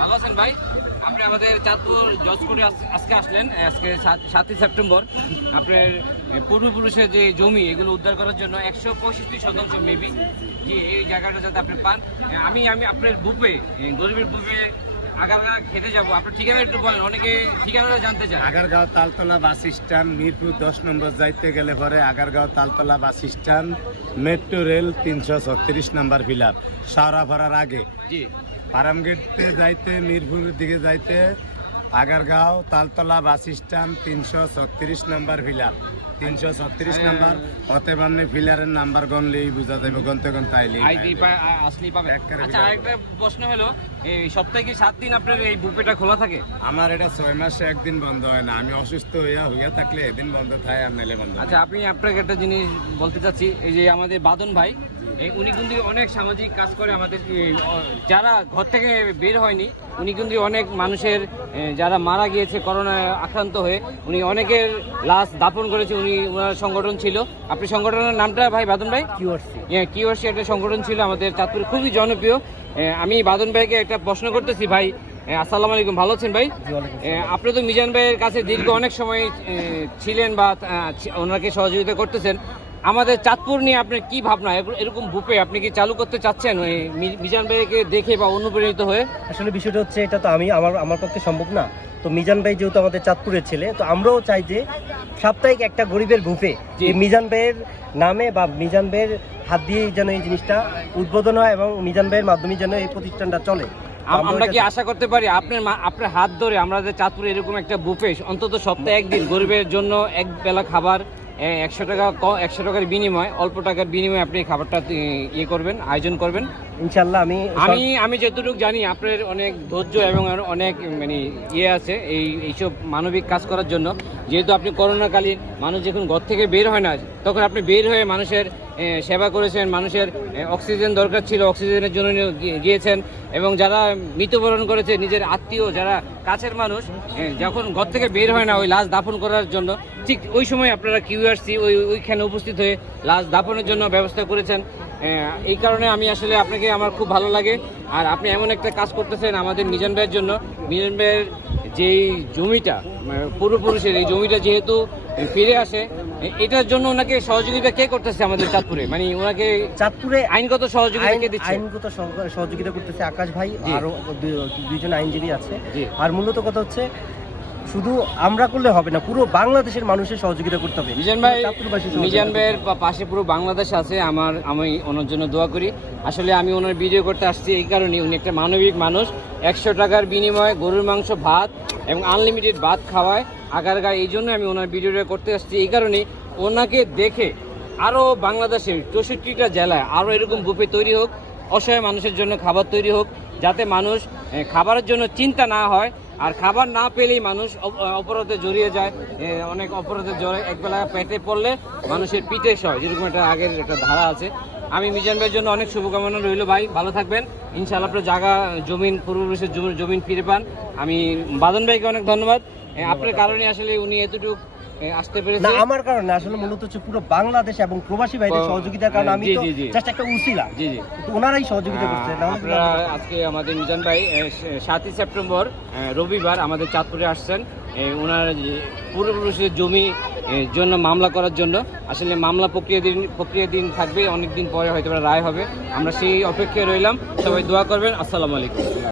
ভালো আছেন ভাই? আপনি আমাদের চাঁদপুর জজকোর্টে আজকে আসলেন, আজকে 7ই সেপ্টেম্বর। আপনার পূর্বপুরুষের যে জমি এগুলো উদ্ধার করার জন্য 165% মেবি যে এই জায়গাটা যাতে আপনি পান। আমি আমি আপনার বুপে, গরিবের বুপে আগারগাঁ খেতে যাবো। আপনার ঠিকানা একটু বলেন, অনেকে ঠিকানাটা জানতে চায়। আগারগাঁও তালতলা বাস স্ট্যান্ড, মিরপুর 10 নম্বর যাইতে গেলে পরে Agargaon Taltala bus stand, metro rail 336 নম্বর ফিলার, শাওরাপাড়ার আগে। জি, ফার্মগেটে যাইতে মিরপুরের দিকে যাইতে আগারগাঁও তালতলা বাস স্ট্যান্ড 336 নম্বর ফিলার, 336 নম্বর অতেবান্নি ফিলারের নাম্বার গনলেই বোঝা যাবে, গনতে গনতে আইলেই আইডি আসলেই পাবে। একবারে আচ্ছা, আরেকটা প্রশ্ন হলো, এই সপ্তাহে কি 7 দিন আপনার এই বুফেটা খোলা থাকে? আমার এটা 6 মাসে একদিন বন্ধ হয় না। আমি অসুস্থ হইয়া থাকলে এদিন বন্ধ থাকে, আর নাইলে বন্ধ হয় না। আচ্ছা, আপনাকে একটা জিনিস বলতে চাচ্ছি, এই যে আমাদের বাদন ভাই, উনি কিন্তু অনেক সামাজিক কাজ করে। আমাদের যারা ঘর থেকে বের হয়নি, উনি কিন্তু অনেক মানুষের যারা মারা গিয়েছে করোনায় আক্রান্ত হয়ে, উনি অনেকের লাশ দাফন করেছে। ওনার সংগঠন ছিল, আপনি সংগঠনের নামটা ভাই বাদন ভাই? কিউআরসি একটা সংগঠন ছিল আমাদের চাঁদপুরে, খুবই জনপ্রিয়। আমি বাদন ভাইকে একটা প্রশ্ন করতেছি ভাই। আসসালামু আলাইকুম, ভালো আছেন ভাই? আপনি তো মিজান ভাইয়ের কাছে দীর্ঘ অনেক সময় ছিলেন বা ওনাকে সহযোগিতা করতেছেন। আমাদের চাঁদপুর নিয়ে আপনার কি ভাবনা? এরকম বুফে আপনি কি চালু করতে চাচ্ছেন মিজান ভাইকে দেখে বা অনুপ্রাণিত হয়ে? আসলে বিষয়টা হচ্ছে, এটা তো আমার পক্ষে সম্ভব না। তো মিজান ভাই যেহেতু আমাদের চাঁদপুরের ছেলে, তো আমরাও চাই যে সাপ্তাহিক একটা গরিবের বুফে মিজান ভাইয়ের নামে বা মিজান ভাইয়ের হাত দিয়ে যেন এই জিনিসটা উদ্বোধন হয় এবং মিজান ভাইয়ের মাধ্যমে যেন এই প্রতিষ্ঠানটা চলে। আমরা কি আশা করতে পারি আপনার হাত ধরে আমাদের চাঁদপুরে এরকম একটা বুফে অন্তত সপ্তাহে একদিন গরিবের জন্য এক বেলা খাবার 100 টাকার বিনিময়, অল্প টাকার বিনিময়ে আপনি খাবারটা করবেন, আয়োজন করবেন? ইনশাল্লাহ। আমি যতটুকু জানি আপনার অনেক ধৈর্য এবং অনেক মানে আছে এইসব মানবিক কাজ করার জন্য। যেহেতু আপনি করোনাকালীন মানুষ যখন ঘর থেকে বের হয় না, তখন আপনি বের হয়ে মানুষের সেবা করেছেন। মানুষের অক্সিজেন দরকার ছিল, অক্সিজেনের জন্য গিয়েছেন। এবং যারা মৃত্যুবরণ করেছে, নিজের আত্মীয় যারা কাছের মানুষ যখন ঘর থেকে বের হয় না ওই লাশ দাফন করার জন্য, ঠিক ওই সময় আপনারা কিউআরসি ওইখানে উপস্থিত হয়ে লাশ দাফনের জন্য ব্যবস্থা করেছেন। এই কারণে আমি আসলে আপনাকে আমার খুব ভালো লাগে। আর আপনি এমন একটা কাজ করতেছেন আমাদের মিজান ভাইয়ের জন্য। মিজান ভাইয়ের যেই জমিটা পূর্বপুরুষের, এই জমিটা যেহেতু ফিরে আসে, এটার জন্য ওনাকে সহযোগিতা কে করতেছে আমাদের চাঁদপুরে? মানে ওনাকে চাঁদপুরে আইনগত সহযোগিতা কে দিচ্ছে? আইনগত সহযোগিতা করতেছে আকাশ ভাই, আরো দুইজন আইনজীবী আছে। আর মূলত কথা হচ্ছে, শুধু আমরা করলে হবে না, পুরো বাংলাদেশের মানুষের সহযোগিতা করতে হবে। মিজান ভাইয়ের পাশে পুরো বাংলাদেশ আছে। আমি ওনার জন্য দোয়া করি। আসলে আমি ওনার ভিডিও করতে আসছি এই কারণে, উনি একটা মানবিক মানুষ। 100 টাকার বিনিময়ে গরুর মাংস, ভাত এবং আনলিমিটেড ভাত খাওয়ায় আগারগাঁ। এই জন্য আমি ওনার ভিডিওটা করতে আসছি। এই কারণে ওনাকে দেখে আরও বাংলাদেশের 64টা জেলায় আরও এরকম বুফে তৈরি হোক, অসহায় মানুষের জন্য খাবার তৈরি হোক, যাতে মানুষ খাবারের জন্য চিন্তা না হয়। আর খাবার না পেলেই মানুষ অপরাধে জড়িয়ে যায়। অনেক অপরাধে জড়িয়ে একবেলা পেটে পড়লে মানুষের পিঠে সয়, যেরকম একটা আগের একটা ধারা আছে। আমি মিজান ভাইয়ের জন্য অনেক শুভকামনা রইল ভাই, ভালো থাকবেন। ইনশাআল্লাহ আপনার জায়গা জমিন, পূর্বপুরুষের জমিন ফিরে পান। আমি বাদন ভাইকে অনেক ধন্যবাদ। আপনার কারণে আসলে উনি এতটুকু আসতে পেরেছে। না, আমার কারণে আসলে মূলত হচ্ছে পুরো বাংলাদেশ এবং প্রবাসী ভাইদের সহযোগিতার কারণে আমি তো জাস্ট একটা উসিলা। ওনারাই সহযোগিতা করছে। আপনারা আজকে আমাদের মিজান ভাই 7ই সেপ্টেম্বর রবিবার আমাদের চাঁদপুরে আসছেন ওনার পূর্বপুরুষের জমি জন্য মামলা করার জন্য। আসলে মামলা প্রক্রিয়াধীন থাকবে, অনেক দিন পরে হয়তো রায় হবে। আমরা সেই অপেক্ষায় রইলাম। সবাই দোয়া করবেন। আসসালামু আলাইকুম।